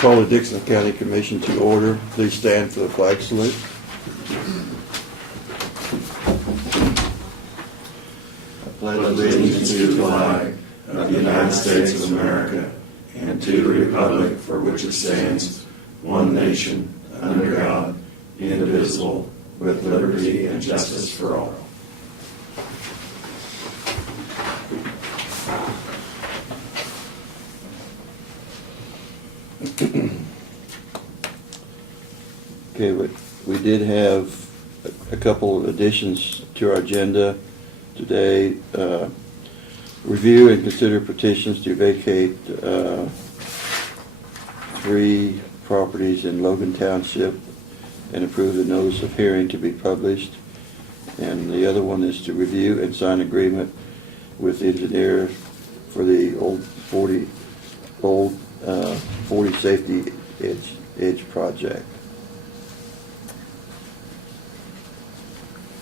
Call the Dixon County Commission to order. Please stand for the flag salute. I pledge Allegiance to the flag of the United States of America and to the republic for which it stands, one nation, under God, indivisible, with liberty and justice for all. Okay, we did have a couple of additions to our agenda today. Review and consider petitions to vacate 3 properties in Logan Township and approve the notice of hearing to be published. And the other one is to review and sign agreement with the engineer for the old 40 safety edge project.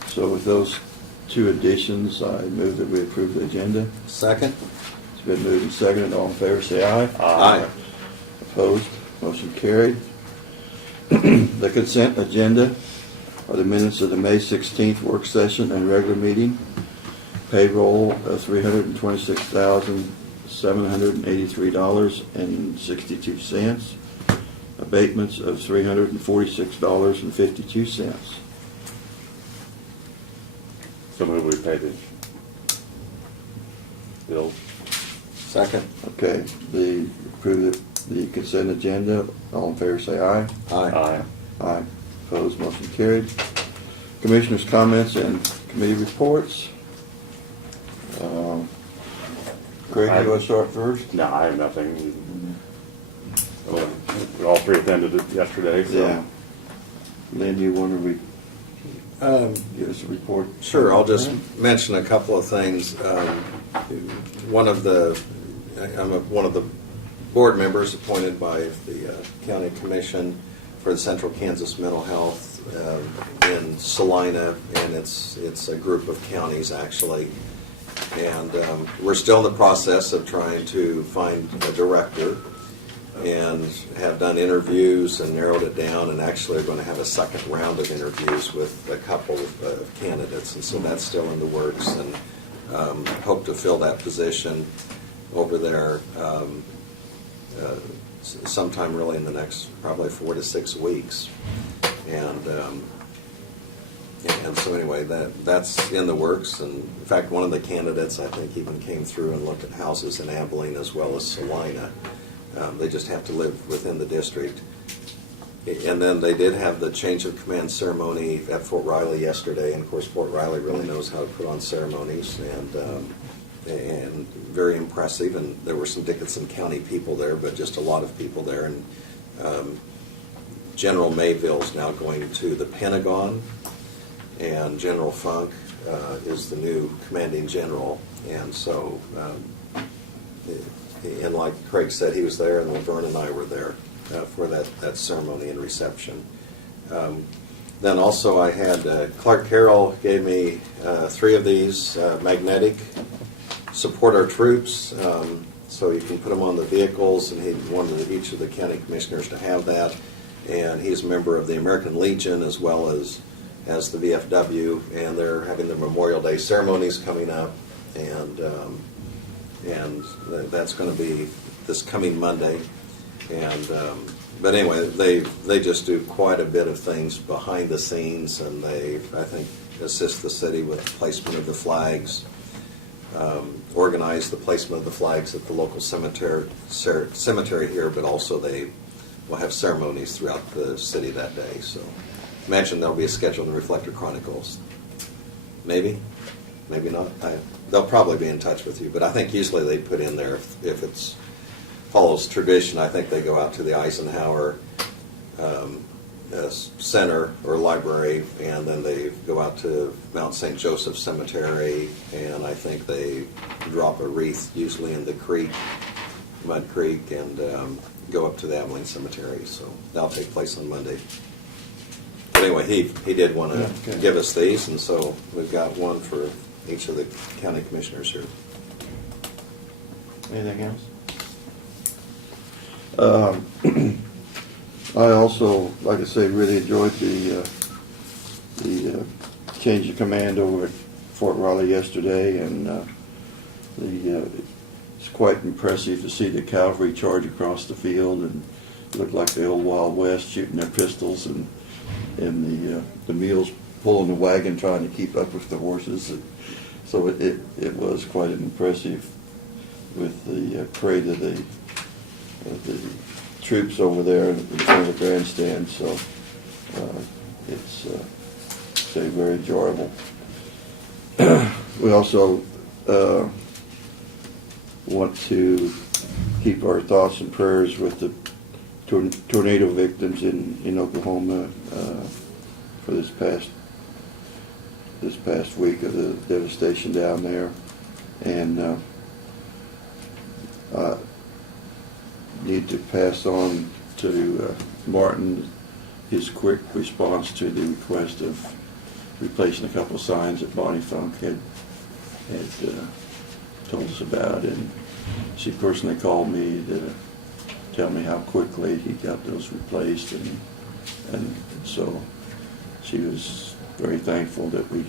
So with those 2 additions, I move that we approve the agenda. Second? It's been moved and seconded. All in favor, say aye. Aye. Opposed? Motion carried. The consent agenda are the minutes of the May 16th work session and regular meeting. Payroll of $326,783.62. Abatements of $346.52. So move we pay the bills. Second? Okay, approve the consent agenda. All in favor, say aye. Aye. Aye. Opposed, motion carried. Commissioners' comments and committee reports. Craig, you want to start first? No, I have nothing. Well, we all 3 attended it yesterday, so. Yeah. Lynn, do you want to give us a report? Sure, I'll just mention a couple of things. I'm one of the board members appointed by the county commission for the Central Kansas Mental Health in Salina, and it's a group of counties actually. And we're still in the process of trying to find a director, and have done interviews and narrowed it down, and actually are going to have a second round of interviews with a couple of candidates, and so that's still in the works, and hope to fill that position over there sometime really in the next probably 4 to 6 weeks. And so anyway, that's in the works. And in fact, one of the candidates I think even came through and looked at houses in Abilene as well as Salina. They just have to live within the district. And then they did have the change of command ceremony at Fort Riley yesterday, and of course Fort Riley really knows how to put on ceremonies, and very impressive. And there were some Dickinson County people there, but just a lot of people there. And General Mayville's now going to the Pentagon, and General Funk is the new commanding general. And so, and like Craig said, he was there, and Laverne and I were there for that ceremony and reception. Then also I had Clark Carroll gave me 3 of these magnetic support our troops, so you can put them on the vehicles, and he wanted each of the county commissioners to have that. And he's a member of the American Legion as well as the VFW, and they're having their Memorial Day ceremonies coming up, and that's going to be this coming Monday. And but anyway, they just do quite a bit of things behind the scenes, and they, I think, assist the city with the placement of the flags, organize the placement of the flags at the local cemetery here, but also they will have ceremonies throughout the city that day. So imagine there'll be a schedule in the Reflector Chronicles. Maybe not. They'll probably be in touch with you, but I think usually they put in there if it's follows tradition. I think they go out to the Eisenhower Center or library, and then they go out to Mount St. Joseph Cemetery, and I think they drop a wreath usually in the creek, Mud Creek, and go up to the Abilene Cemetery. So that'll take place on Monday. But anyway, he did want to give us these, and so we've got one for each of the county commissioners here. Anything else? I also, like I say, really enjoyed the change of command over at Fort Riley yesterday, and it's quite impressive to see the cavalry charge across the field and look like the old Wild West, shooting their pistols, and the mules pulling the wagon trying to keep up with the horses. So it was quite impressive with the parade of the troops over there in front of the grandstand. So it's very enjoyable. We also want to keep our thoughts and prayers with the tornado victims in Oklahoma for this past week of the devastation down there, and need to pass on to Martin his quick response to the request of replacing a couple of signs that Bonnie Funk had told us about, and she personally called me to tell me how quickly he got those replaced, and so she was very thankful that we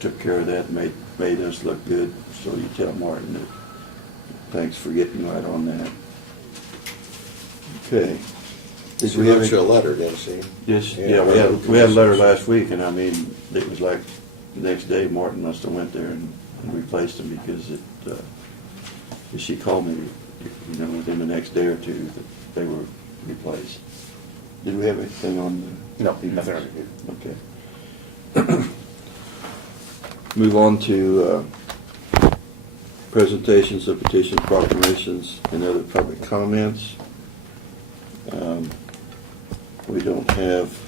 took care of that and made us look good. So you tell Martin that thanks for getting right on that. Okay. Did She we have wrote any- you a letter, didn't she? Yes, Yeah, yeah, right. we had a letter last week, and I mean, it was like the next day Martin must have went there and replaced them, because she called me, within the next day or two that they were replaced. Did we have anything on the? No, nothing. Okay. Move on to presentations of petitions, proclamations, and other public comments. We don't have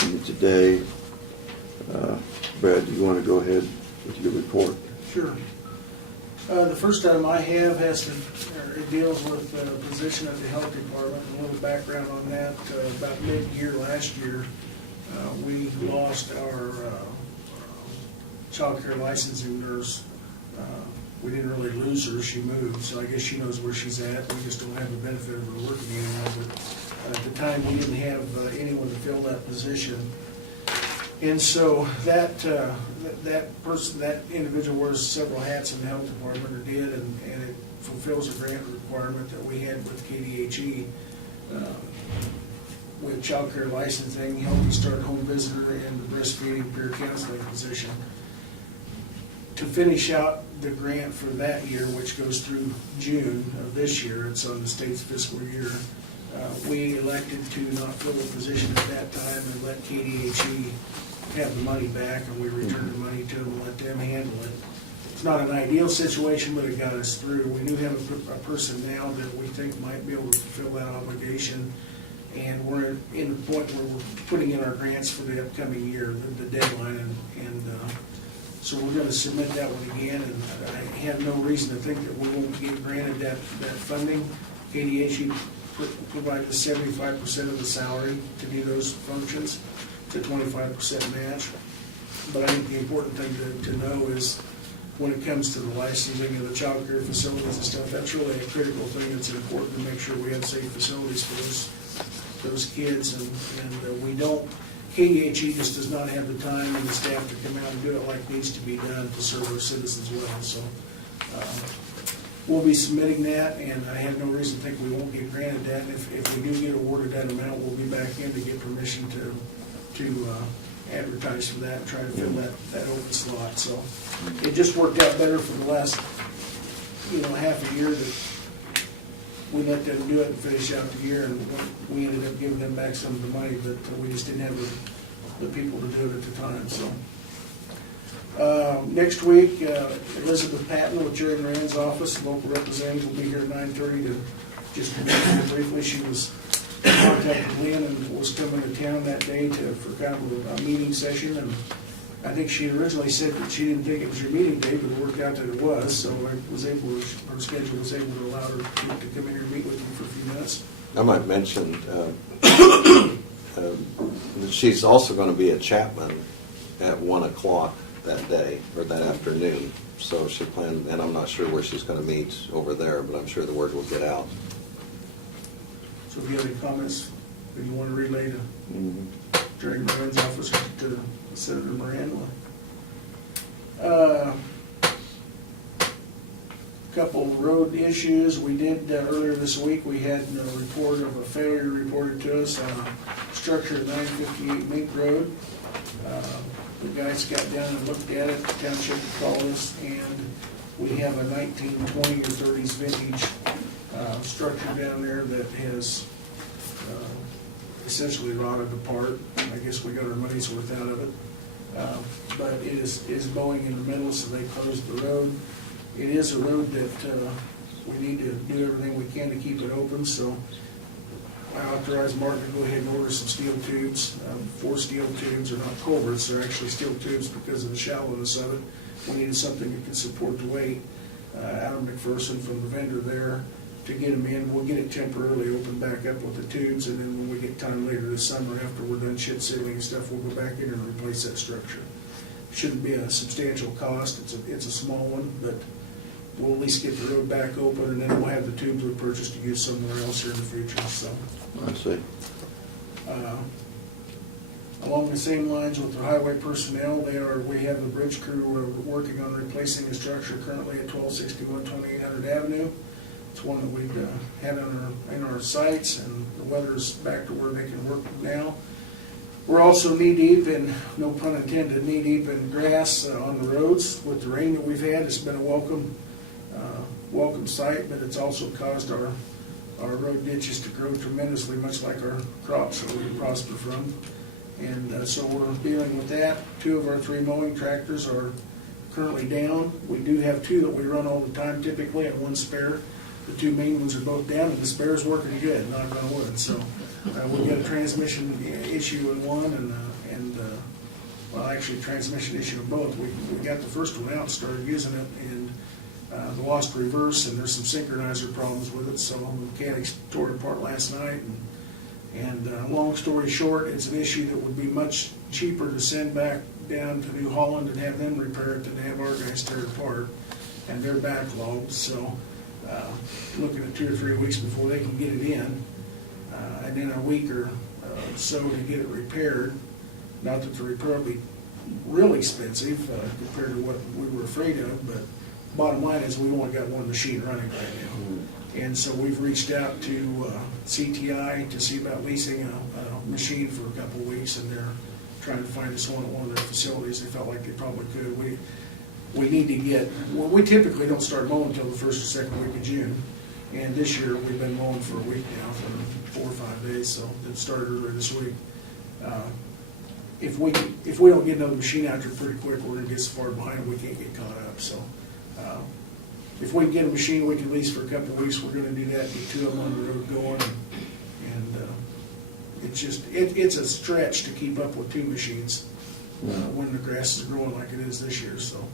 any today. Brad, do you want to go ahead with your report? Sure. The first item I have it deals with the position of the health department. A little background on that. About mid-year last year, we lost our child care licensing nurse. We didn't really lose her, she moved, so I guess she knows where she's at. We just don't have the benefit of her working anymore. But at the time, we didn't have anyone to fill that position. And so that individual wears several hats in the health department, or did, and it fulfills a grant requirement that we had with KDHE. With child care licensing, Healthy Start home visitor, and the breastfeeding peer counseling position. To finish out the grant for that year, which goes through June of this year, it's on the state's fiscal year, we elected to not fill the position at that time and let KDHE have the money back, and we returned the money to them and let them handle it. It's not an ideal situation, but it got us through. We do have a person now that we think might be able to fulfill that obligation, and we're in the point where we're putting in our grants for the upcoming year, the deadline, and so we're going to submit that one again, and I have no reason to think that we won't get granted that funding. KDHE provides 75% of the salary to do those functions. It's a 25% match. But I think the important thing to know is when it comes to the licensing of the child care facilities and stuff, that's really a critical thing that's important to make sure we have safe facilities for those kids, and we don't. KDHE just does not have the time and the staff to come out and do it like needs to be done to serve our citizens well. So we'll be submitting that, and I have no reason to think we won't get granted that. And if we do get awarded that amount, we'll be back in to get permission to advertise for that and try to fill that open slot. So it just worked out better for the last half a year that we let them do it and finish out the year, and we ended up giving them back some of the money, but we just didn't have the people to do it at the time. So next week, Elizabeth Patton with Jerry Moran's office, local representative, will be here at 9:30 to just briefly. She was contacted Lynn and was coming to town that day for kind of a meeting session, and I think she originally said that she didn't think it was your meeting day, but it worked out that it was, so her schedule was able to allow her to come in here and meet with you for a few minutes. I might mention, she's also going to be at Chapman at 1 o'clock that day, or that afternoon. So she planned, and I'm not sure where she's going to meet over there, but I'm sure the word will get out So if you have any comments that you want to relay to Mhm. Jerry Moran's office or to Senator Moran. Couple road issues. We did, earlier this week, we had a report of a failure reported to us on a structure at 958 Mink Road. The guys got down and looked at it, the township called us, and we have a 1920 or 30s vintage structure down there that has essentially rotted apart. I guess we got our money's worth out of it. But it is bowing in the middle, so they closed the road. It is a road that we need to do everything we can to keep it open, so I authorized Martin to go ahead and order some steel tubes. 4 steel tubes are not culverts, they're actually steel tubes because of the shallowness of it. We needed something that could support the weight. Adam McPherson from the vendor there to get them in. We'll get it temporarily opened back up with the tubes, and then when we get time later this summer, after we're done chip sealing and stuff, we'll go back in and replace that structure. Shouldn't be a substantial cost, it's a small one, but we'll at least get the road back open, and then we'll have the tubes we purchased to use somewhere else here in the future, so. I see. Along the same lines with the highway personnel, we have the bridge crew working on replacing the structure currently at 1261 2800 Avenue. It's one that we've had in our sights, and the weather's back to where they can work now. We're also knee-deep in, no pun intended, knee-deep in grass on the roads. With the rain that we've had, it's been a welcome sight, but it's also caused our road ditches to grow tremendously, much like our crops that we prosper from. And so we're dealing with that. 2 of our 3 mowing tractors are currently down. We do have 2 that we run all the time typically, and 1 spare. The 2 main ones are both down, and the spare's working good, knock on wood. So we got a transmission issue in one, and well, actually a transmission issue in both. We got the first one out and started using it, and the lost reverse, and there's some synchronizer problems with it, so the mechanics tore it apart last night. And long story short, it's an issue that would be much cheaper to send back down to New Holland and have them repair it than to have our guys tear it apart, and they're backlogged, so looking at 2 or 3 weeks before they can get it in, and then a week or so to get it repaired. Not that the repair will be real expensive compared to what we were afraid of, but bottom line is we only got one machine running right now. And so we've reached out to CTI to see about leasing a machine for a couple of weeks, and they're trying to find us one at one of their facilities. They felt like they probably could. We need to get, well, we typically don't start mowing until the 1st or 2nd week of June. And this year, we've been mowing for a week now, for 4 or 5 days, so it started earlier this week. If we don't get another machine out there pretty quick, we're gonna get so far behind, we can't get caught up, so. If we can get a machine we can lease for a couple of weeks, we're gonna do that, get 2 of them on the road going. And it's a stretch to keep up with 2 machines when the grass is growing like it is this year, so.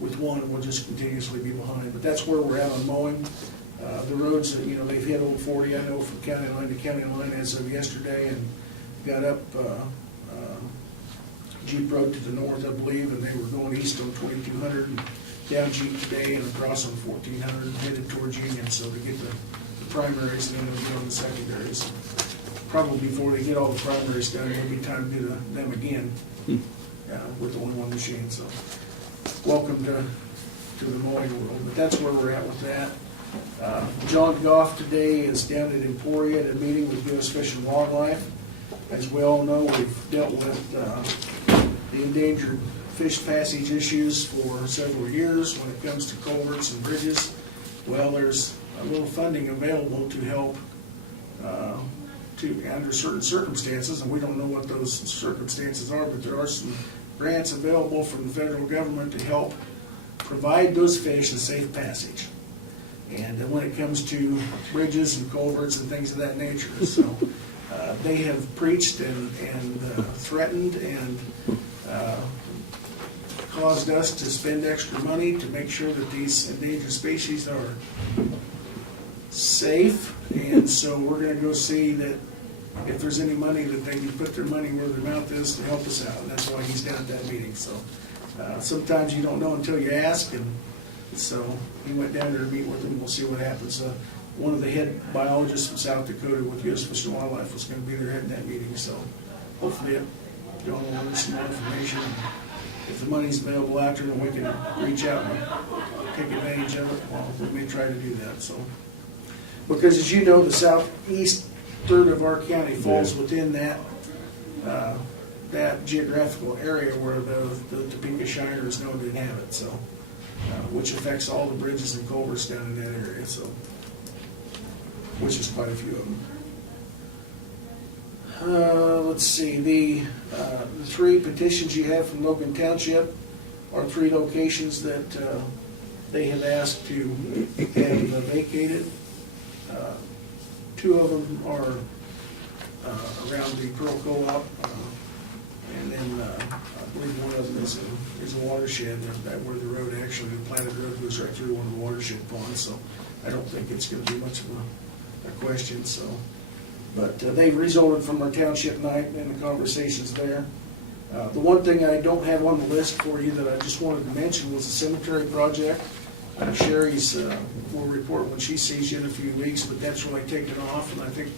With one, we'll just continuously be behind, but that's where we're at on mowing. The roads, they've hit Old 40, I know, from county line to county line as of yesterday, and got up Jeep Road to the north, I believe, and they were going east on 2200, and down Jeep today and across on 1400, and headed towards Union, so to get the primaries, and then they'll get on the secondaries. Probably before they get all the primaries done, there'll be time to do them again with only one machine, so. Welcome to the mowing world, but that's where we're at with that. John Goff today is down at Emporia at a meeting with U.S. Fish and Wildlife. As we all know, we've dealt with the endangered fish passage issues for several years when it comes to culverts and bridges. Well, there's a little funding available to help under certain circumstances, and we don't know what those circumstances are, but there are some grants available from the federal government to help provide those fish a safe passage. And when it comes to bridges and culverts and things of that nature. So they have preached and threatened and caused us to spend extra money to make sure that these endangered species are safe. And so we're going to go see that if there's any money that they can put their money where their mouth is to help us out. And that's why he's down at that meeting. So sometimes you don't know until you ask, and so he went down there to meet with them. We'll see what happens. one of the head biologists from South Dakota with U.S. Fish and Wildlife was gonna be there heading that meeting, so hopefully John will learn some more information. If the money's available after, then we can reach out and take advantage of it. Well, we may try to do that, so. Because as you know, the southeast third of our county falls within that, that geographical area where the Topeka Shiner is known to inhabit, so, which affects all the bridges and culverts down in that area, so, which is quite a few of them. Let's see, the 3 petitions you have from Logan Township are 3 locations that they have asked to have vacated. 2 of them are around the Pearl Co-op, and then I believe one of them is a watershed, where the road actually, the platted road goes right through one of the watershed ponds, so I don't think it's gonna be much of a question, so. But they resulted from our township night and the conversations there. The one thing I don't have on the list for you that I just wanted to mention was the cemetery project. Sherry's will report when she sees you in a few weeks, but that's really taken off, and I think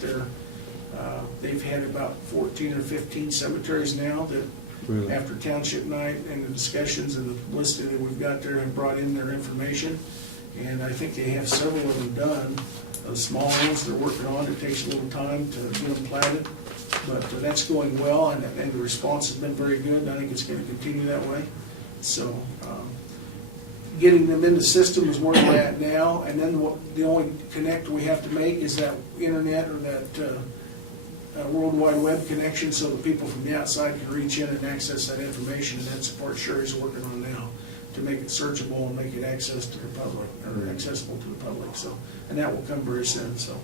they've had about 14 or 15 cemeteries now that, Really? after township night and the discussions and the list that we've got there, have brought in their information, and I think they have several of them done. The small ones they're working on, it takes a little time to get them platted, but that's going well, and the response has been very good, and I think it's gonna continue that way. So, getting them in the system is where we're at now, and then the only connect we have to make is that internet or that World Wide Web connection, so the people from the outside can reach in and access that information, and that's the part Sherry's working on now, to make it searchable and make it access to the public, or accessible to the public, so, and that will come very soon, so.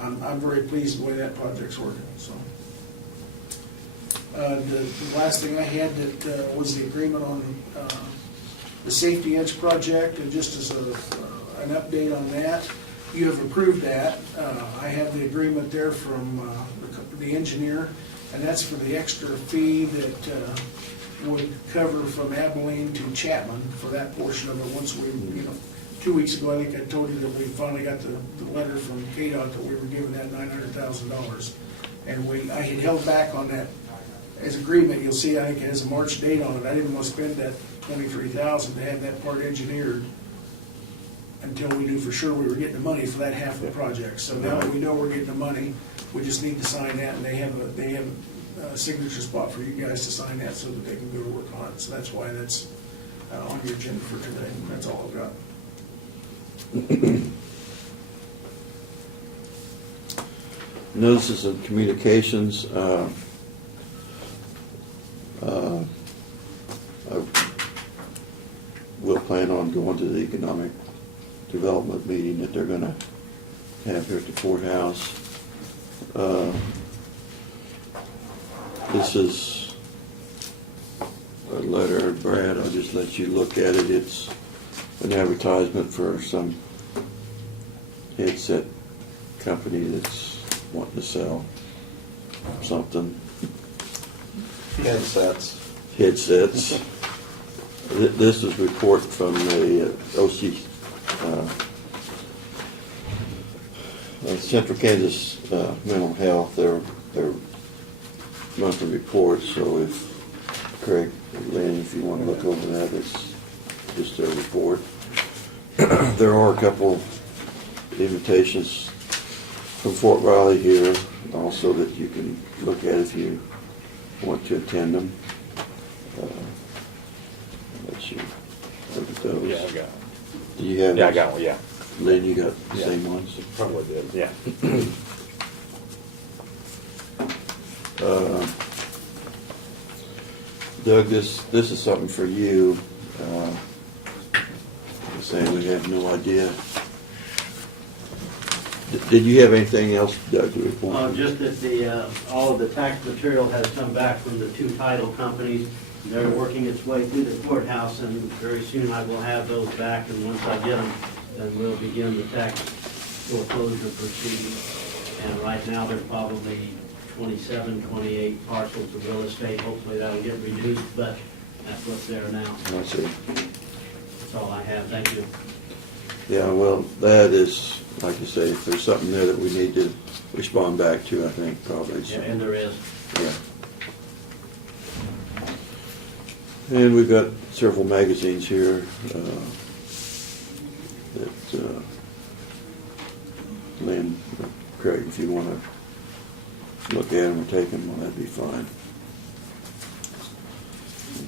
I'm very pleased with the way that project's working, so. The last thing I had that was the agreement on the Safety Edge project, and just as an update on that, you have approved that. I have the agreement there from the engineer, and that's for the extra fee that would cover from Abilene to Chapman for that portion of it. Once we, 2 weeks ago, I think I told you that we finally got the letter from KDOT that we were given that $900,000. And I had held back on that as agreement. You'll see, I think it has a March date on it. I didn't want to spend that $23,000 to have that part engineered until we knew for sure we were getting the money for that half of the project. So now that we know we're getting the money, we just need to sign that, and they have a signature spot for you guys to sign that so that they can go to work on it. So that's why that's on your agenda for today. That's all I've got. Notices of communications. We'll plan on going to the economic development meeting that they're gonna have here at the courthouse. This is a letter, Brad, I'll just let you look at it. It's an advertisement for some headset company that's wanting to sell something. Headsets. This is a report from the Central Kansas Mental Health, their monthly report. So if Craig, Lynn, if you want to look over that, it's just a report. There are a couple invitations from Fort Riley here also that you can look at if you want to attend them. Let you look at those. Yeah, I got it. Do you have? Yeah, I got one, yeah. Lynn, you got the Yeah. same ones? Probably did. Yeah. Doug, this is something for you. Saying we have no idea. Did you have anything else, Doug, to report? Just that all of the tax material has come back from the 2 title companies. They're working its way through the courthouse, and very soon I will have those back, and once I get them, then we'll begin the tax foreclosure proceedings. And right now, there's probably 27, 28 parcels of real estate. Hopefully that'll get reduced, but that's what's there now. I see. That's all I have. Thank you. Yeah, well, that is, like you say, if there's something there that we need to respond back to, I think probably. so. Yeah, and there is. Yeah. And we've got several magazines here that Lynn, Craig, if you want to look at them or take them, well, that'd be fine.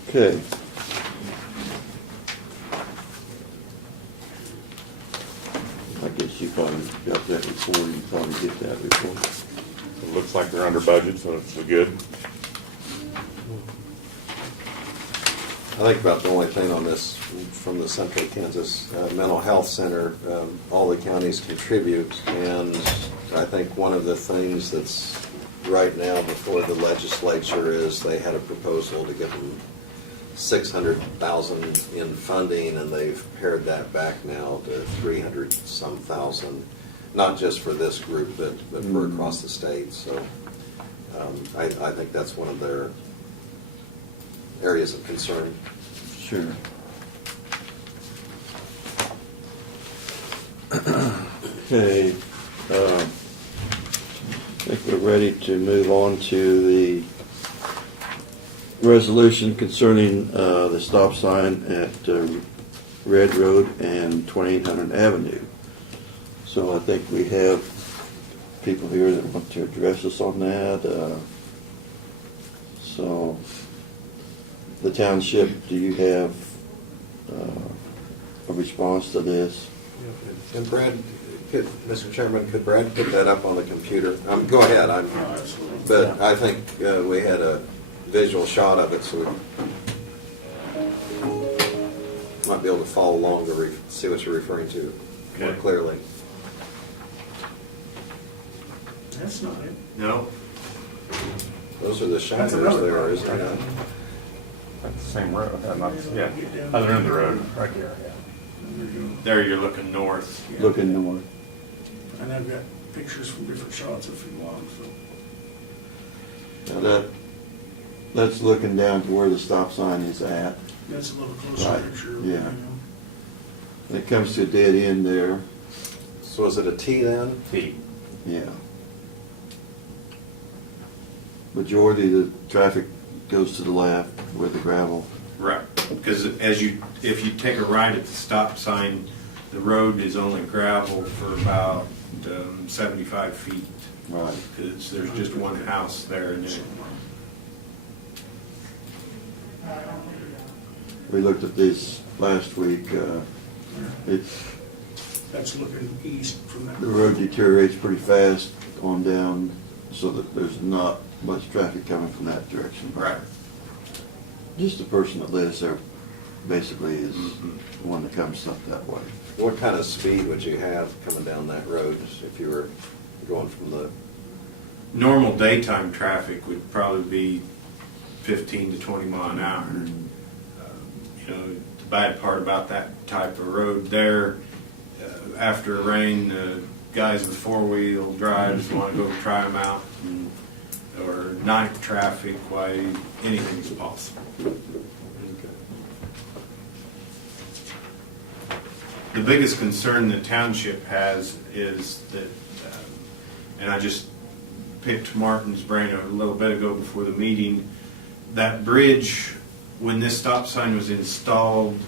Okay. I guess you probably got that report, you probably get that report. It looks like they're under budget, so it's good. I think about the only thing on this from the Central Kansas Mental Health Center, all the counties contribute, and I think one of the things that's right now before the legislature is they had a proposal to give them $600,000 in funding, and they've pared that back now to 300 some thousand, not just for this group, but for across the state. So I think that's one of their areas of concern. Sure. Okay, I think we're ready to move on to the resolution concerning the stop sign at Red Road and 2800 Avenue. So I think we have people here that want to address us on that. So the township, do you have a response to this? And Brad, Mr. Chairman, could Brad put that up on the computer? Go ahead, but I think we had a visual shot of it, so we might be able to follow along to see what you're referring to more Okay. clearly. That's not it. No? Those are the That's shiners another there, part. isn't it? That's the same road, yeah, other end of the road, right there, yeah. There you're looking north. Looking north. And I've got pictures from different shots if you want, so Now that's looking down to where the stop sign is at. that's a little closer Right, picture. yeah. And it comes to a dead end there. So is it a T then? T. Yeah. Majority of the traffic goes to the left where the gravel. Right, because if you take a right at the stop sign, the road is only gravel for about 75 feet. Right. Because there's just one house there, and We looked at this last week. That's looking east from that. The road deteriorates pretty fast on down, so that there's not much traffic coming from that direction. right. Just the person that lives there basically is the one that comes up that way. What kind of speed would you have coming down that road if you were going from the, Normal daytime traffic would probably be 15 to 20 mile an hour. You know, the bad part about that type of road there, after a rain, guys with four-wheel drives want to go try them out, or night traffic, why anything's possible. The biggest concern the township has is that, and I just picked Martin's brain a little bit ago before the meeting, that bridge, when this stop sign was installed,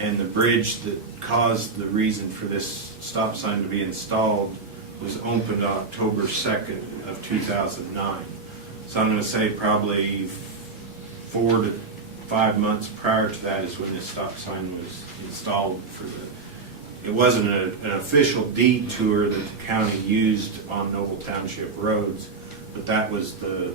and the bridge that caused the reason for this stop sign to be installed was opened October 2nd of 2009. So I'm going to say probably 4 to 5 months prior to that is when this stop sign was installed for the. It wasn't an official detour that the county used on Noble Township roads, but that was the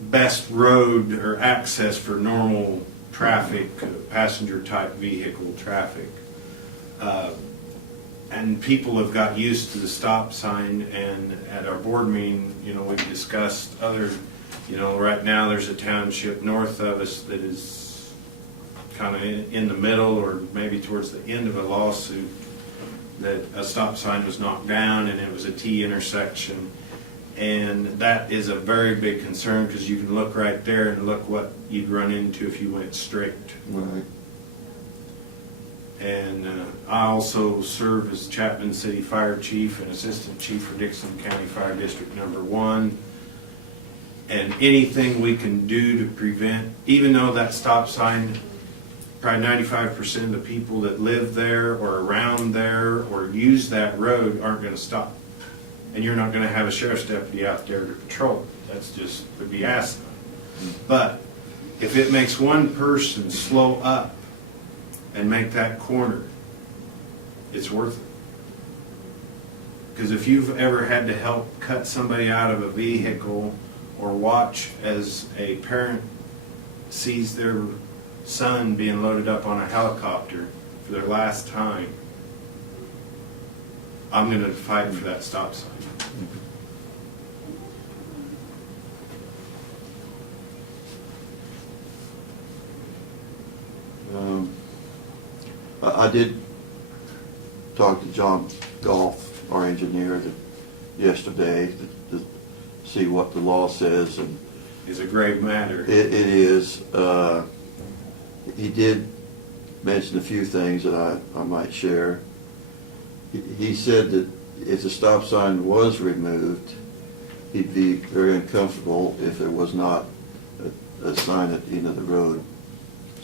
best road or access for normal traffic, passenger type vehicle traffic. And people have got used to the stop sign, and at our board meeting, you know, we've discussed other, you know, right now there's a township north of us that is kind of in the middle or maybe towards the end of a lawsuit that a stop sign was knocked down and it was a T intersection. And that is a very big concern because you can look right there and look what you'd run into if you went straight. Right. And I also serve as Chapman City Fire Chief and Assistant Chief for Dixon County Fire District Number 1. And anything we can do to prevent, even though that stop sign, probably 95% of the people that live there or around there or use that road aren't going to stop. And you're not going to have a sheriff's deputy out there to patrol it. That's just, would be asinine. But if it makes one person slow up and make that corner, it's worth it. Because if you've ever had to help cut somebody out of a vehicle or watch as a parent sees their son being loaded up on a helicopter for their last time, I'm going to fight for that stop sign. I did talk to John Goff, our engineer, yesterday to see what the law says, and It's a grave matter. it is. He did mention a few things that I might share. He said that if the stop sign was removed, he'd be very uncomfortable if there was not a sign at the end of the road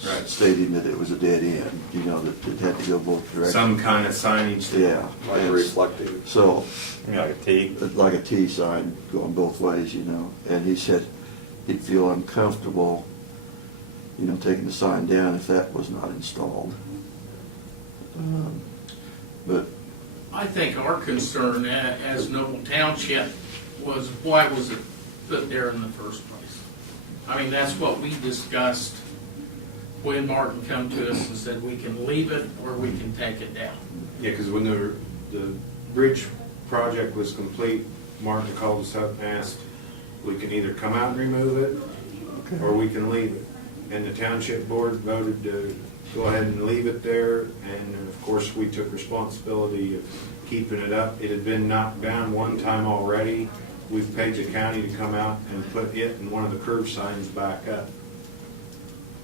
Right. stating that it was a dead end, you know, that it had to go both directions. Some kind of signage. that- Yeah. Like and reflective. So, You know, like a T. like a T sign going both ways, you know. And he said he'd feel uncomfortable, you know, taking the sign down if that was not installed. But I think our concern as Noble Township was, why was it put there in the first place? I mean, that's what we discussed when Martin come to us and said we can leave it or we can take it down. Yeah, because when the bridge project was complete, Martin called us up and asked, we can either come out and remove it, or we can leave it. And the township board voted to go ahead and leave it there, and of course, we took responsibility of keeping it up. It had been knocked down one time already. We've paid the county to come out and put it and one of the curb signs back up.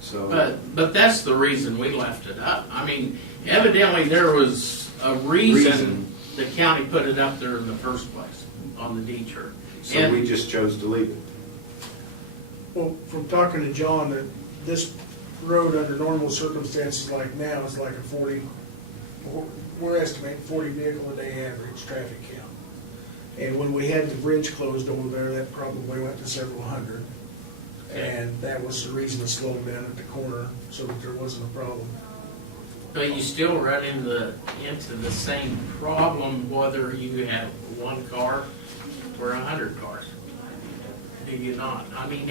So. But that's the reason we left it up. I mean, evidently there was a reason the county put it up there in the first place on the detour. So we just chose to leave it. Well, from talking to John, that this road under normal circumstances like now is like a 40, we're estimating 40 vehicle a day average traffic count. And when we had the bridge closed over there, that probably went to several hundred. And that was the reason to slow them down at the corner, so that there wasn't a problem. But you still run into the same problem whether you have one car or 100 cars. Do you not? I mean,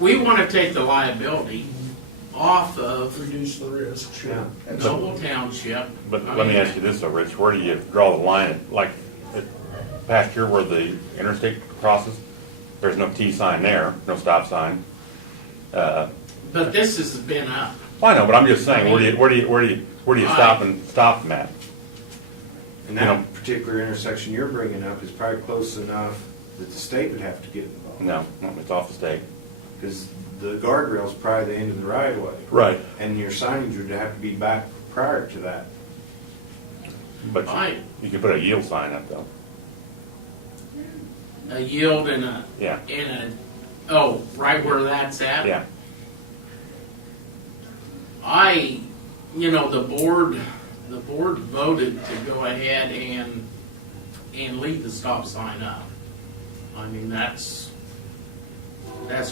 we want to take the liability off of Reduce the risk, sure. Yeah. Absolutely. Noble Township. But I let me mean, ask you this though, Rich, where do you draw the line? Like, past here where the interstate crosses, there's no T sign there, no stop sign. But this has been up. Well, I know, but I'm just saying, where do you stop them at? And You know- that particular intersection you're bringing up is probably close enough that the state would have to get involved. No, it's off the state. Because the guardrail's probably the end of the right of way. Right. And your signage would have to be back prior to that. But Fine. you could put a yield sign up though. A yield and Yeah, right where that's at. yeah. The board voted to go ahead and leave the stop sign up. I mean, that's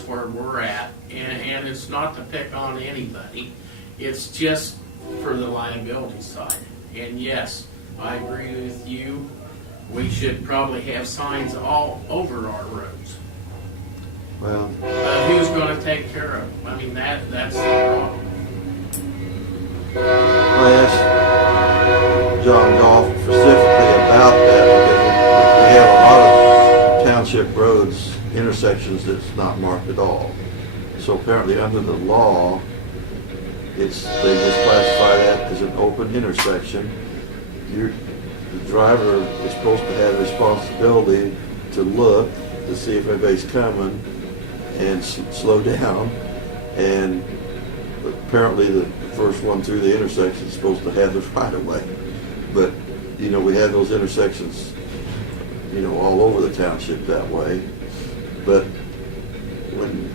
where we're at, and it's not to pick on anybody. It's just for the liability side. And yes, I agree with you. We should probably have signs all over our roads. well, Who's going to take care of them? I mean, that's the problem. I asked John Goff specifically about that because we have a lot of township roads, intersections that's not marked at all. So apparently under the law, they just classify that as an open intersection. The driver is supposed to have responsibility to look to see if anybody's coming and slow down. And apparently the first one through the intersection is supposed to have the right of way. But, you know, we had those intersections, you know, all over the township that way. But when,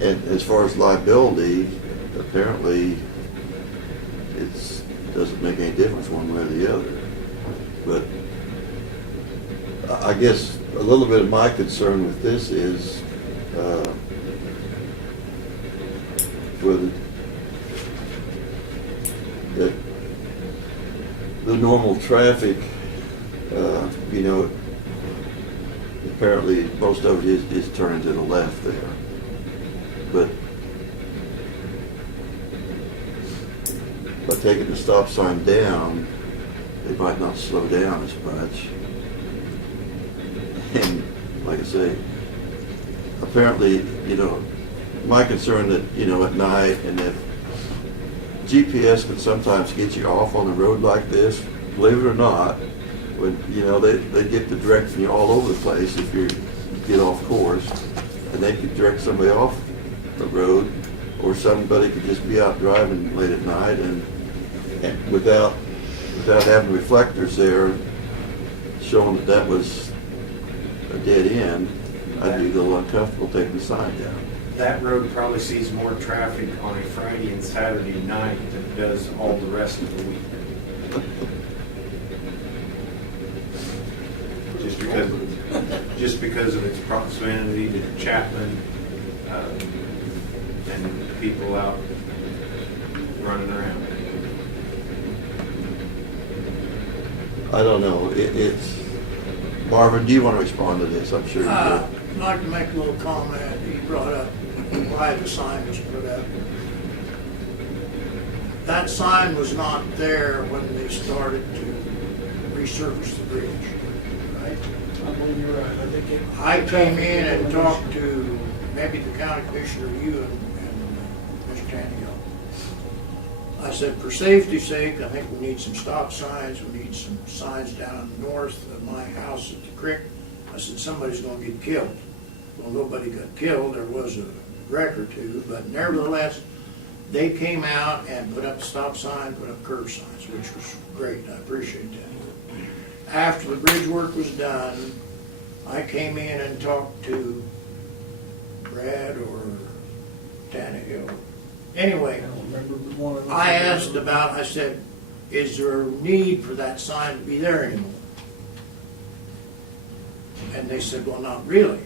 and as far as liability, apparently doesn't make any difference one way or the other. But I guess a little bit of my concern with this is with the normal traffic, you know, apparently most of it is turning to the left there. But by taking the stop sign down, they might not slow down as much. And like I say, apparently, you know, my concern that, you know, at night and that GPS can sometimes get you off on the road like this, believe it or not, when, you know, they get to directing you all over the place if you get off course, and they could direct somebody off the road, or somebody could just be out driving late at night and without having reflectors there showing that was a dead end, I'd be a little uncomfortable taking the sign down. That road probably sees more traffic on a Friday and Saturday night than it does all the rest of the week. Just because of its proximity to Chapman, and people out running around. I don't know, it's, Marvin, do you want to respond to this? I'm sure you do. I'd like to make a little comment. He brought up why the sign was put up. That sign was not there when they started to resurface the bridge, right? I believe you're right. I think it. I came in and talked to maybe the county commissioner, you and Mr. Tannehill. I said, for safety's sake, I think we need some stop signs. We need some signs down north of my house at the creek. I said, somebody's going to get killed. Well, nobody got killed. There was a wreck or two, but nevertheless, they came out and put up a stop sign, put up curb signs, which was great. I appreciate that. After the bridge work was done, I came in and talked to Brad or Tannehill. Anyway, I asked about, I said, is there a need for that sign to be there anymore? And they said, well, not really.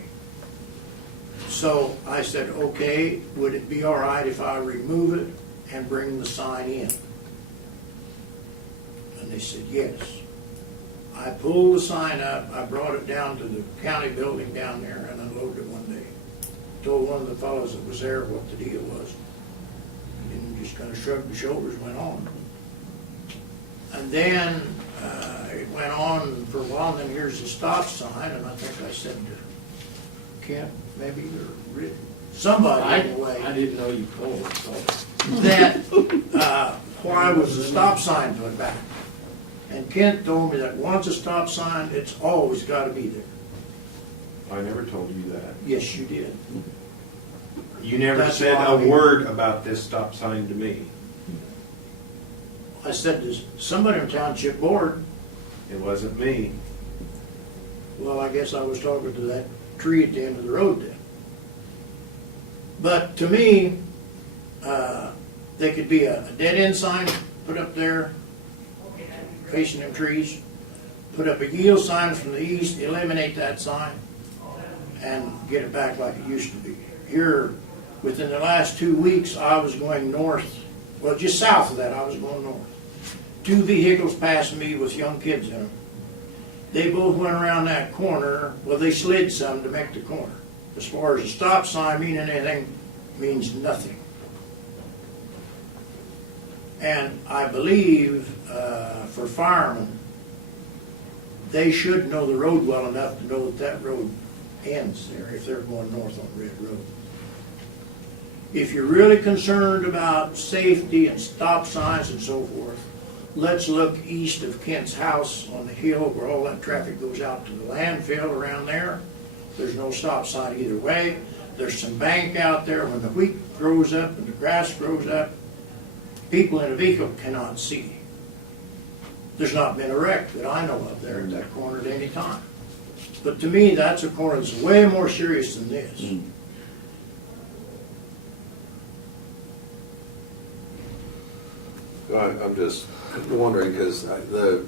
So I said, okay, would it be all right if I remove it and bring the sign in? And they said, yes. I pulled the sign up, I brought it down to the county building down there and unloaded it one day. Told one of the fellows that was there what the deal was. And just kind of shrugged his shoulders and went on. And then it went on for a while, and then here's the stop sign, and I think I said to Kent, maybe, or Rick, somebody anyway, I didn't know you called, so. that why was the stop sign put back? And Kent told me that once a stop sign, it's always got to be there. I never told you that. Yes, you did. You never That's said why a we- word about this stop sign to me. I said to somebody on township board, It wasn't me. well, I guess I was talking to that tree at the end of the road then. But to me, they could be a dead end sign put up there facing them trees, put up a yield sign from the east, eliminate that sign, and get it back like it used to be. Here, within the last 2 weeks, I was going north, well, just south of that, I was going north. 2 vehicles passed me with young kids in them. They both went around that corner, well, they slid some to make the corner. As far as a stop sign meaning anything, means nothing. And I believe for firemen, they should know the road well enough to know that that road ends there if they're going north on Red Road. If you're really concerned about safety and stop signs and so forth, let's look east of Kent's house on the hill where all that traffic goes out to the landfill around there, There's no stop sign either way. There's some bank out there. When the wheat grows up and the grass grows up, people in a vehicle cannot see. There's not been a wreck that I know of there at that corner at any time. But to me, that's a corner that's way more serious than this. I'm just wondering, because the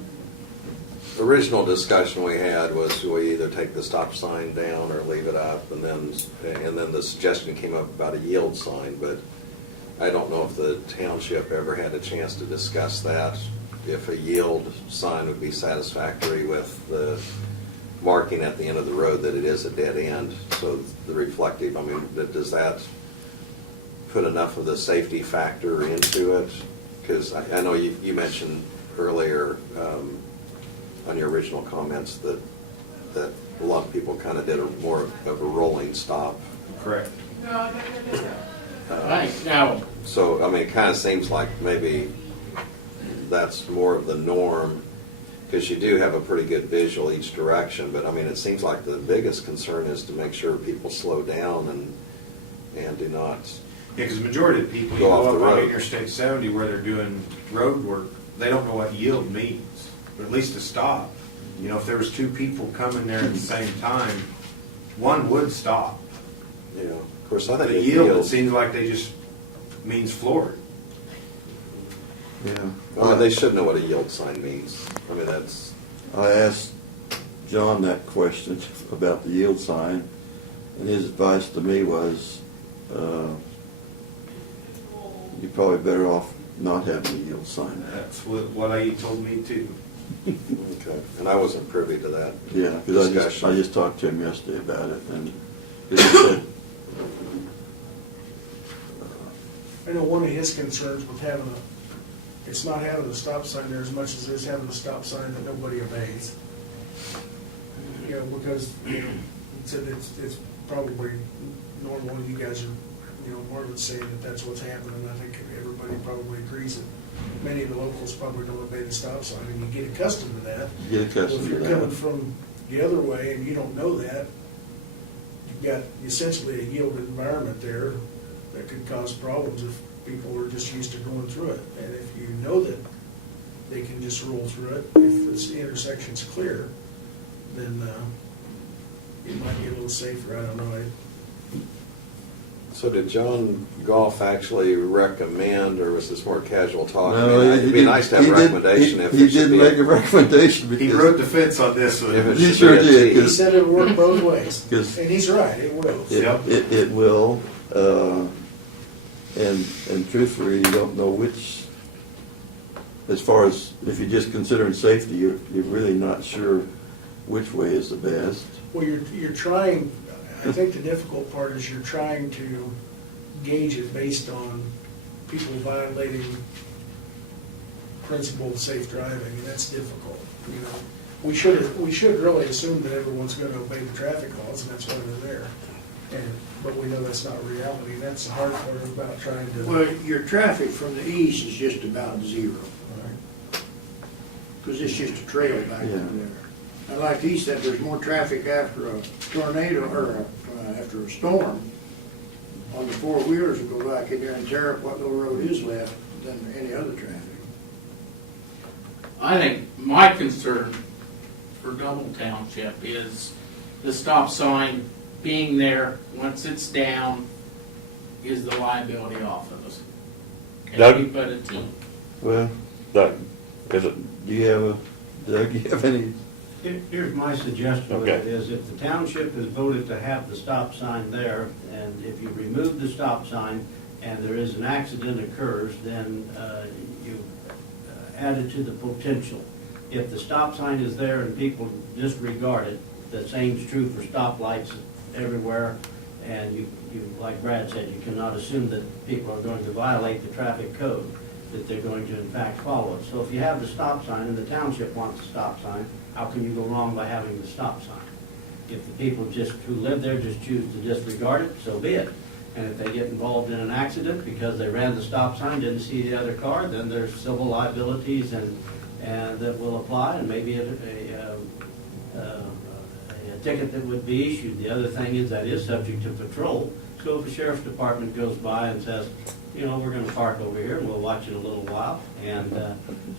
original discussion we had was, do we either take the stop sign down or leave it up? And then the suggestion came up about a yield sign, but I don't know if the township ever had a chance to discuss that, if a yield sign would be satisfactory with the marking at the end of the road that it is a dead end. So the reflective, I mean, does that put enough of the safety factor into it? Because I know you mentioned earlier on your original comments that a lot of people kind of did more of a rolling stop. Correct. Right, now, So, I mean, it kind of seems like maybe that's more of the norm, because you do have a pretty good visual each direction, but I mean, it seems like the biggest concern is to make sure people slow down and do not. Yeah, because the majority of the people, you Go off go the up on road. Interstate 70 where they're doing road work, they don't know what yield means, or at least a stop. You know, if there was two people coming there at the same time, one would stop. You know, of course, I think The a yield, it yield, seems like they just means floored. Yeah. I mean, they should know what a yield sign means. I mean, that's, I asked John that question about the yield sign, and his advice to me was, you're probably better off not having a yield sign. That's what he told me too. okay. And I wasn't privy to that. Yeah, because Discussion. I just talked to him yesterday about it, and he said, I know one of his concerns with it's not having the stop sign there as much as it is having the stop sign that nobody obeys. You know, because, you know, he said it's probably normal, you guys are, you know, Marvin's saying that that's what's happening. I think everybody probably agrees that many of the locals probably don't obey the stop sign, and you get accustomed to that. you get accustomed If to you're coming that. from the other way and you don't know that, you've got essentially a yielded environment there that could cause problems if people are just used to going through it. And if you know that they can just roll through it, if this intersection's clear, then it might be a little safer, I don't know. So did John Goff actually recommend, or was this more casual talk? No, I mean, he it'd be didn't- nice to have a he didn't- recommendation if He there should didn't be make a recommendation He because. wrote the fence on this one. If it He should sure be a did, T. He said it'll work both ways, 'Cause- and he's right, it will. Yep. It will, and truthfully, you don't know which, as far as, if you're just considering safety, you're really not sure which way is the best. Well, you're trying, I think the difficult part is you're trying to gauge it based on people violating principle of safe driving, and that's difficult, you know. We should really assume that everyone's gonna obey the traffic laws, and that's why they're there. But we know that's not reality, and that's the hard part about trying to. Well, your traffic from the east is just about zero, because it's just a trail back Yeah. there. And like he said, there's more traffic after a tornado, or after a storm, on the four-wheelers will go back in there and tear up what little road is left than any other traffic. I think my concern for Double Township is the stop sign being there, once it's down, is the liability off of us. Doug? And we put a T. Well, Doug, is it, do you have any? Here's my suggestion with Okay. it, is if the township has voted to have the stop sign there, and if you remove the stop sign and there is an accident occurs, then you add it to the potential. If the stop sign is there and people disregard it, the same's true for stoplights everywhere, and you, like Brad said, you cannot assume that people are going to violate the traffic code, that they're going to in fact follow it. So if you have the stop sign and the township wants a stop sign, how can you go wrong by having the stop sign? If the people who live there just choose to disregard it, so be it. And if they get involved in an accident because they ran the stop sign, didn't see the other car, then there's civil liabilities and that will apply, and maybe a ticket that would be issued. The other thing is that is subject to patrol. So if a sheriff's department goes by and says, you know, we're gonna park over here and we'll watch it a little while, and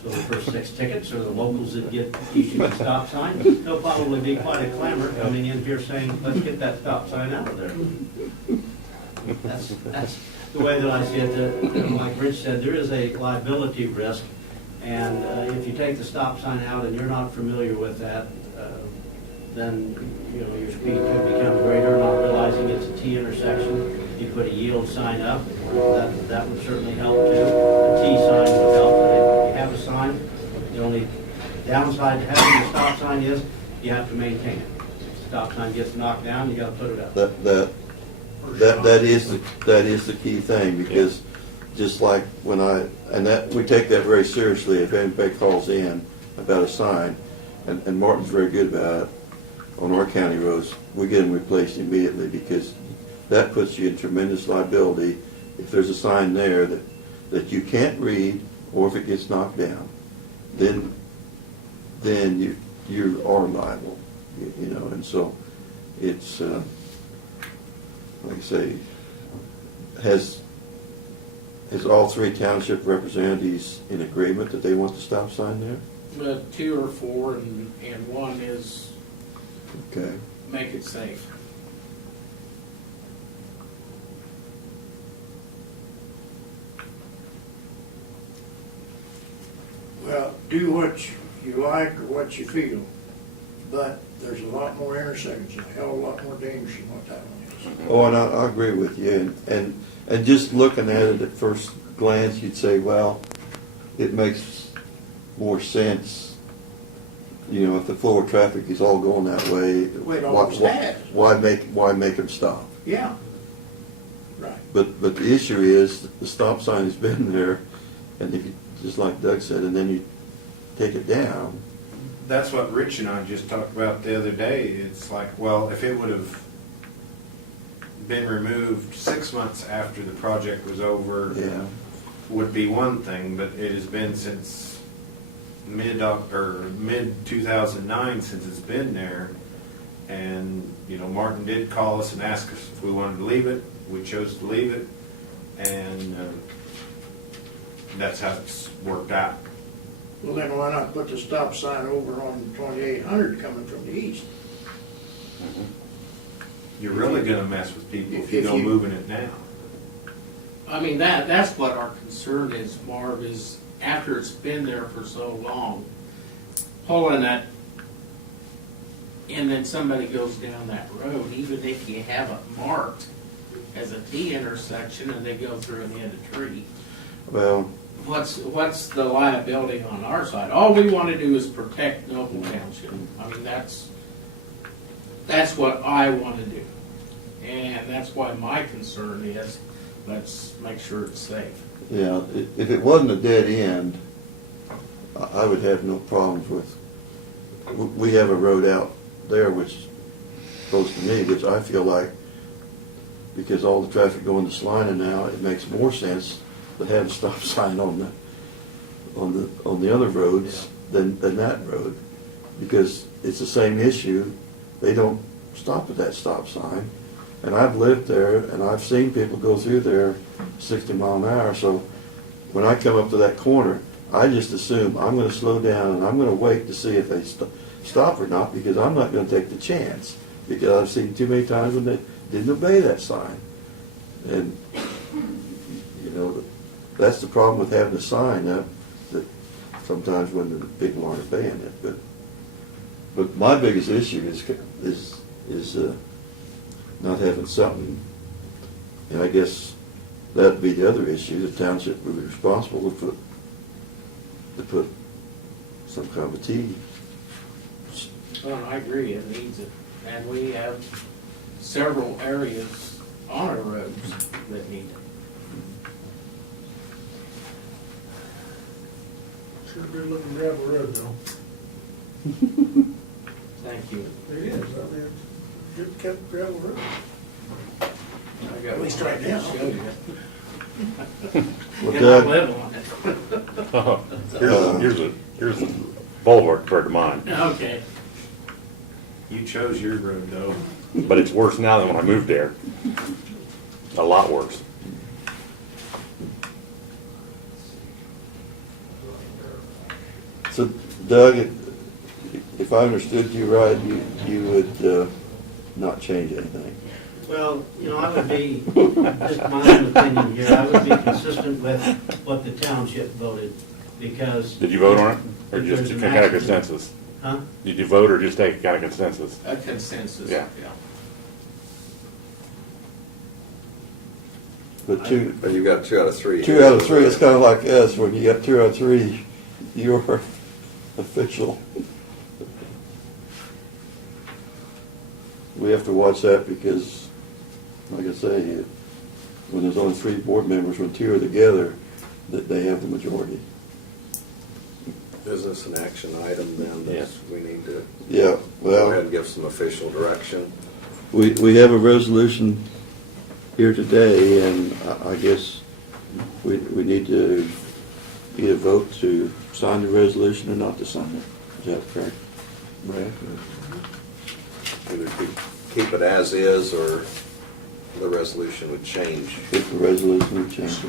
so the first 6 tickets are the locals that get issued a stop sign, there'll probably be quite a clamor coming in here saying, let's get that stop sign out of there. That's the way that I see it. Like Rich said, there is a liability risk, and if you take the stop sign out and you're not familiar with that, then, you know, your speed could become greater, not realizing it's a T intersection. You put a yield sign up, that would certainly help too. The T sign would help, but if you have a sign, the only downside to having the stop sign is you have to maintain it. If the stop sign gets knocked down, you gotta put it up. That is the key thing, because just like when we take that very seriously. If anybody calls in about a sign, and Martin's very good about it, on our county roads, we get them replaced immediately, because that puts you in tremendous liability if there's a sign there that you can't read, or if it gets knocked down, then you are liable, you know. And so it's like I say, has all 3 township representatives in agreement that they want the stop sign there? 2 or 4, and 1 is Okay. make it safe. Well, do what you like or what you feel, but there's a lot more intersections, a hell of a lot more dangerous than what that one is. Oh, and I agree with you, and just looking at it at first glance, you'd say, well, it makes more sense, you know, if the flow of traffic is all going that way. The way it always has. Why make them stop? Yeah, right. But the issue is, the stop sign has been there, and if you, just like Doug said, and then you take it down. That's what Rich and I just talked about the other day. It's like, well, if it would have been removed 6 months after the project was over, Yeah. would be one thing, but it has been since mid 2009 since it's been there. And, you know, Martin did call us and ask us if we wanted to leave it. We chose to leave it, and that's how it's worked out. Well, then why not put the stop sign over on 2800 coming from the east? You're really gonna mess with people if you If go you- moving it now. I mean, that's what our concern is, Marv, is after it's been there for so long, pulling it, and then somebody goes down that road, even if you have it marked as a T intersection and they go through and hit a tree, Well, what's the liability on our side? All we want to do is protect Noble Township. I mean, that's what I want to do. And that's why my concern is, let's make sure it's safe. yeah, if it wasn't a dead end, I would have no problems with, we have a road out there which is close to me, which I feel like, because all the traffic going to Salina now, it makes more sense to have a stop sign on the other roads than that road, because it's the same issue. They don't stop at that stop sign, and I've lived there and I've seen people go through there 60 miles an hour. So when I come up to that corner, I just assume I'm going to slow down and I'm going to wait to see if they stop or not, because I'm not going to take the chance, because I've seen too many times when they didn't obey that sign. And you know, that's the problem with having a sign up, that sometimes when the people aren't obeying it. But my biggest issue is not having something, and I guess that'd be the other issue. The township would be responsible to put some kind of a T. Well, I agree, it needs it. And we have several areas on our roads that need it. Sure good looking gravel road though. Thank you. It is, I mean, good kept gravel road. I got At least right now. to show you. Well, And I Doug, live on it. Here's the bulwark toward mine. Okay. You chose your road though. But it's worse now than when I moved there. A lot worse. So Doug, if I understood you right, you would not change anything. Well, I would be, just my own opinion here, I would be consistent with what the township voted, because. Did you vote on it? Or just There's a kind of maximum. consensus? Huh? Did you vote or just take kind of consensus? A consensus, Yeah. yeah. But two But you got 2 out of 3. out of 3, it's kind of like us, when you got 2 out of 3, you're official. We have to watch that because, like I say, when there's only 3 board members, when 2 are together, that they have the majority. Is this an action item then that Yes. we need to Yeah, go ahead well, and give some official direction? we have a resolution here today, and I guess we need to either vote to sign the resolution or not to sign it. Is that correct, Brad? Either keep it as is, or the resolution would change. If the resolution would change.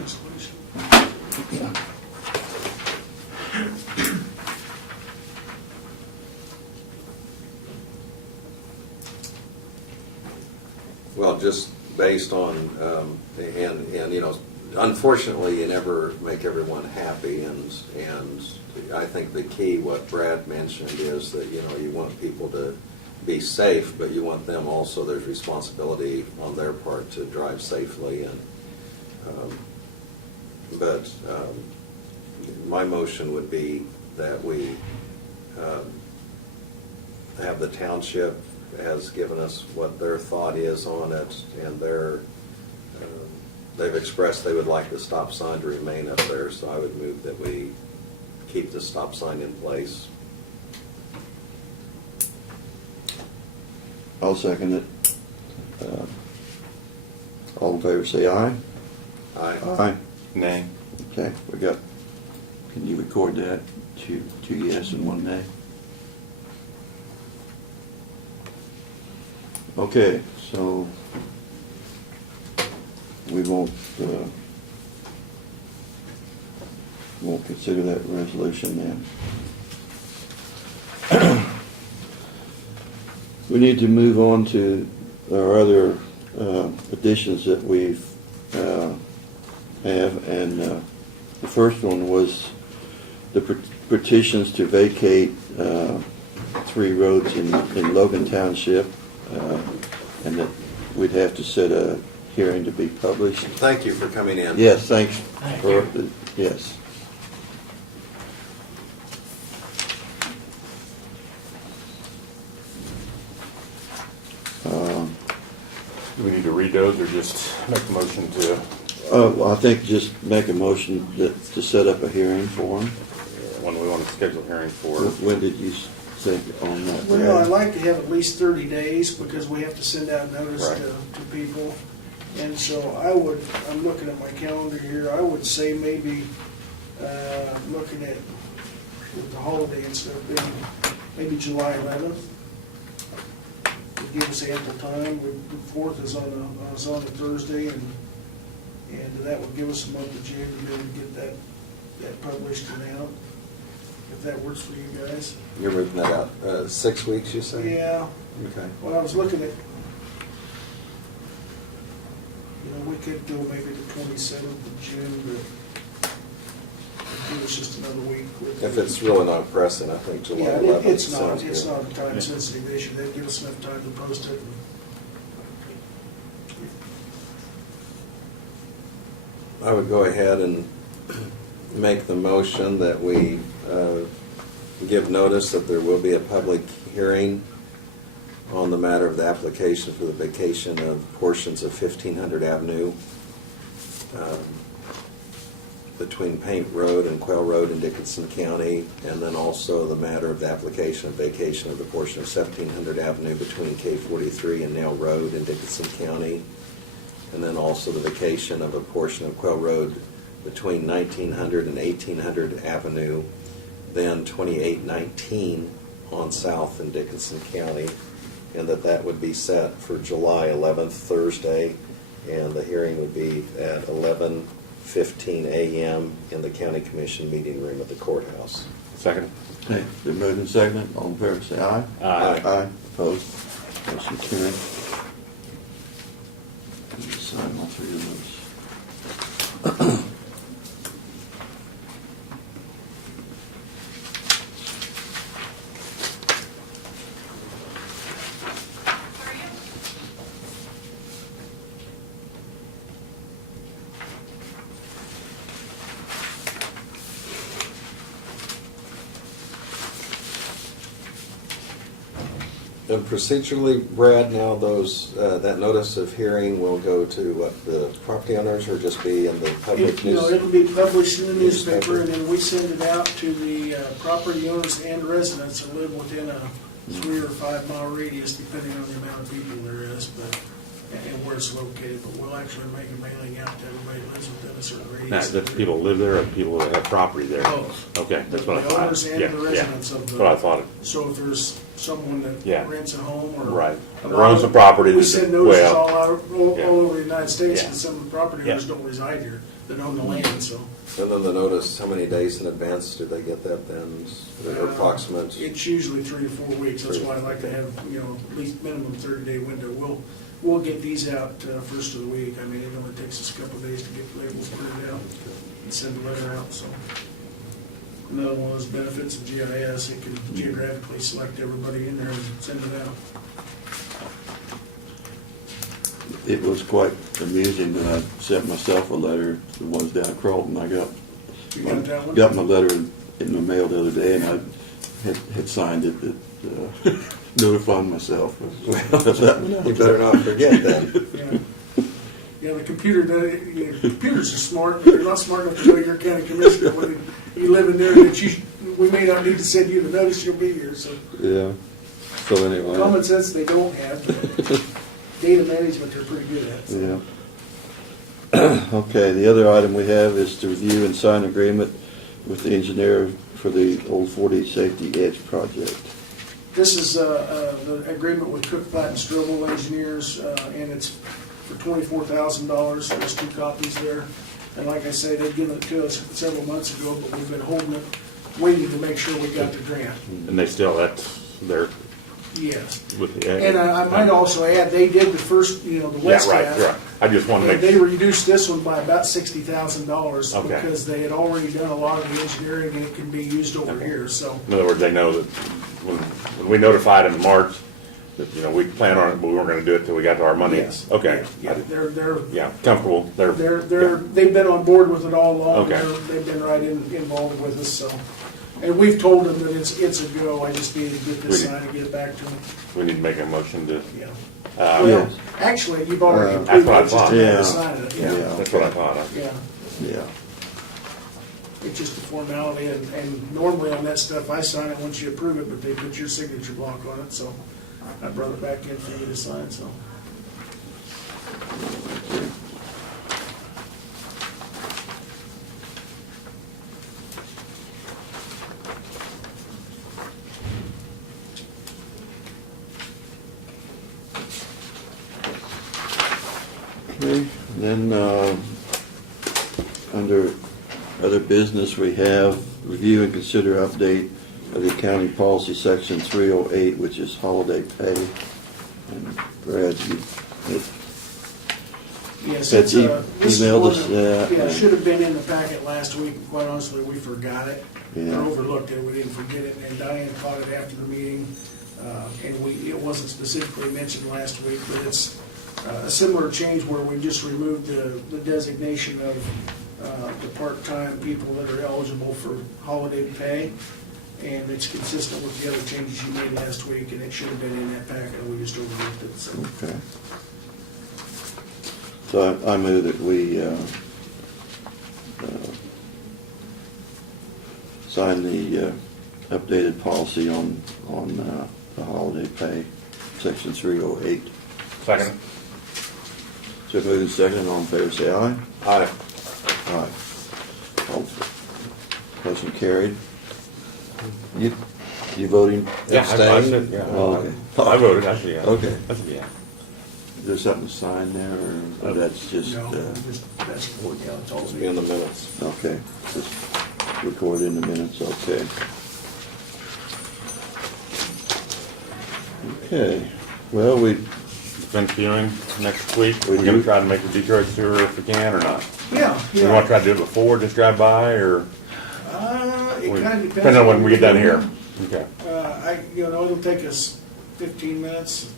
Well, just based on, unfortunately, you never make everyone happy, and I think the key, what Brad mentioned, is that, you want people to be safe, but you want them also, there's responsibility on their part to drive safely, and, but my motion would be that we have the township has given us what their thought is on it, and they've expressed they would like the stop sign to remain up there, so I would move that we keep the stop sign in place. I'll second it. All in favor, say aye. Aye. Nay. Okay, can you record that? 2 yes and 1 nay. Okay, so we won't consider that resolution then. We need to move on to our other additions that we've have, and the first one was the petitions to vacate 3 roads in Logan Township, and that we'd have to set a hearing to be published. Thank you for coming in. Yes, thanks for, yes. Do we need to read those or just make the motion to? I think just make a motion to set up a hearing for them. When we want to schedule a hearing for? When did you think on that? Well, Brad? I'd like to have at least 30 days because we have to send out notice Right. to people. And so I'm looking at my calendar here, I would say maybe, looking at with the holiday and stuff, maybe July 11th. Would give us ample time. The 4th is on a Thursday, and that would give us a month of June to be able to get that published and out, if that works for you guys. You're moving that out 6 weeks, you say? Yeah, Okay. well, I was looking at, we could go maybe the 27th of June, but give us just another week. If it's really not pressing, I think July Yeah, 11th it's sounds not, it's good. not a time-sensitive issue. They'd give us enough time to post it. I would go ahead and make the motion that we give notice that there will be a public hearing on the matter of the application for the vacation of portions of 1500 Avenue between Paint Road and Quail Road in Dickinson County, and then also the matter of the application of vacation of the portion of 1700 Avenue between K43 and Nail Road in Dickinson County, and then also the vacation of a portion of Quail Road between 1900 and 1800 Avenue, then 2819 on South in Dickinson County, and that would be set for July 11th, Thursday, and the hearing would be at 11:15 a.m. in the county commission meeting room at the courthouse. Second. Okay, been moved and seconded. All in favor, say aye. Aye. Aye. Opposed? Motion carried. Sign all three of those. And procedurally, Brad, now those, that notice of hearing will go to what, the property owners, or just be in the public You know, news? it'll be published in the newspaper, Newspaper. and then we send it out to the property owners and residents that live within a 3 or 5 mile radius, depending on the amount of people there is, but, and where it's located. But we'll actually make a mailing out to everybody that lives within a certain Now, radius. that's people who live there or people that have property there? Both. Okay, that's what I The thought. owners and Yeah, the yeah. residents of That's the. what I thought. So if there's someone Yeah. that rents a home or. Right. a Or lot owns of- the property We that's- send notices well, all yeah. over the United States, Yeah. and some of the property Yeah. owners don't reside here, that own the land, so. And then the notice, how many days in advance do they get that then? Or approximate? It's usually 3 to 4 weeks, that's why I like to have, you know, at least minimum 30-day window. We'll get these out first of the week. I mean, it only takes us a couple of days to get labels printed out and send the letter out, so. Another one of those benefits of GIS, it can geographically select everybody in there and send it out. It was quite amusing that I sent myself a letter, the ones down at Carlton. I got You got that one? got my letter in the mail the other day, and I had signed it, notifying myself. You better not forget that. Yeah. Yeah, the computers are smart, but they're not smart enough to know you're a county commissioner when you live in there, that we may not need to send you the notice you'll be here, so. Yeah. So anyway. Common sense they don't have, but data management they're pretty good at. So. Yeah. Okay, the other item we have is to review and sign agreement with the engineer for the Old 40 Safety Edge project. This is the agreement with Cook, Platt, and Strobel Engineers, and it's for $24,000. There's 2 copies there. And like I say, they've given it to us several months ago, but we've been holding it, waiting to make sure we got the grant. And they still, they're Yes. with the. And I might also add, they did the first, the Yeah, west right, half. right. I just want to And make. they reduced this one by about $60,000 Okay. because they had already done a lot of the engineering and it can be used over here, so. In other words, they know that when we notified them in March, that, we plan on it, but we weren't gonna do it till we got to our money. Yes. Okay. Yeah, they're Yeah, comfortable. they've been on board with it all along. Okay. They've been right involved with us, so. And we've told them that it's a go. I just need to get this signed and get it back to them. We need to make a motion to, Yeah. uh, Well, actually, you've already That's completed what I it, just thought. a matter Yeah. of signing it. Yeah. that's what I thought. Yeah. Yeah. It's just a formality, and normally on that stuff, I sign it once you approve it, but they put your signature block on it, so I brought it back in for you to sign, so. Okay, then, under other business, we have review and consider update of the accounting policy section 308, which is holiday pay. And Brad, you had Yes, Had it's he this is emailed one us that- that? Yeah, it should have been in the packet last week, and quite honestly, we forgot it. Yeah. Or overlooked it, we didn't forget it, and Diane caught it after the meeting, and it wasn't specifically mentioned last week, but it's a similar change where we just removed the designation of the part-time people that are eligible for holiday pay, and it's consistent with the other changes you made last week, and it should have been in that packet, and we just overlooked it, so. Okay. So I move that we sign the updated policy on the holiday pay, section 308. Second. So moving and second, all in favor, say aye. Aye. Aye. All- Motion carried. You voting Yeah, I abstain? said, yeah. Oh, okay. I voted, I said, yeah. Okay. I said, yeah. Is there something to sign there, or that's just, No, just, that's what, yeah, it's all. Be in the minutes. okay, just record in the minutes, okay. Okay, well, we, Fence viewing next week. Would We're gonna you- try to make the Detroit sewer if we can or not. Yeah, We wanna yeah. try to do it before, just drive by, or? It kinda depends. Depending on when we get done here. Okay. It'll take us 15 minutes,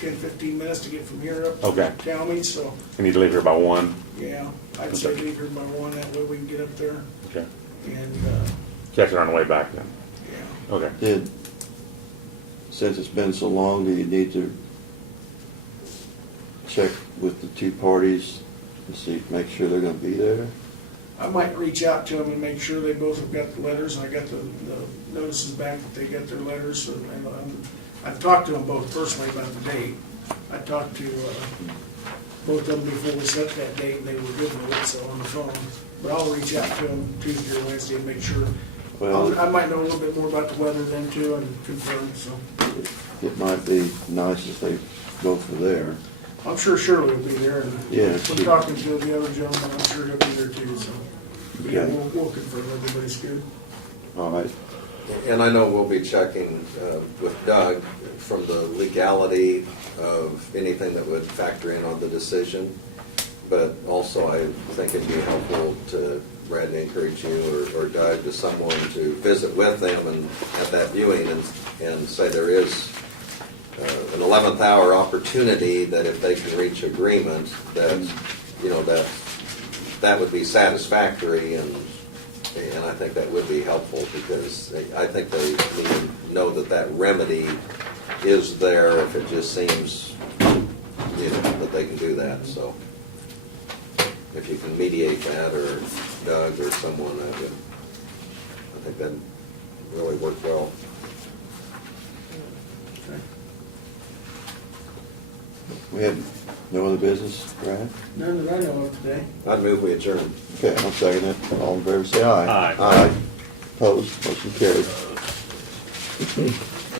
10, 15 minutes to get from here up Okay. to Talmy, so, We need to leave here by 1. yeah, I'd say leave here by 1, that way we can get up there, Okay. and, Catch it on the way back then. yeah. Okay. since it's been so long, do you need to check with the two parties and see, make sure they're gonna be there? I might reach out to them and make sure they both have got the letters, and I got the notices back that they got their letters, and I've talked to them both personally about the date. I talked to both of them before we set that date, and they were good with it, so on the phone. But I'll reach out to them Tuesday or Wednesday and make sure. Well, I might know a little bit more about the weather then too, and confirm, so. it might be nice if they both were there. I'm sure Shirley will be there, and Yeah, we're she- talking to the other gentleman, I'm sure he'll be there too, so. Yeah, Okay. we'll confirm everybody's good. All right, And I know we'll be checking with Doug from the legality of anything that would factor in on the decision. But also, I think it'd be helpful to, Brad, to encourage you or Doug, to someone to visit with them and at that viewing and say there is an 11th hour opportunity that if they can reach agreement, that, that would be satisfactory, and I think that would be helpful, because I think they need to know that remedy is there if it just seems, that they can do that, so. If you can mediate that, or Doug or someone, I think that'd really work well. we had no other business, Brad? None that I know of today. I'd move we adjourn. Okay, I'll second it. All in favor, say aye. Aye. Aye. Opposed, motion carried.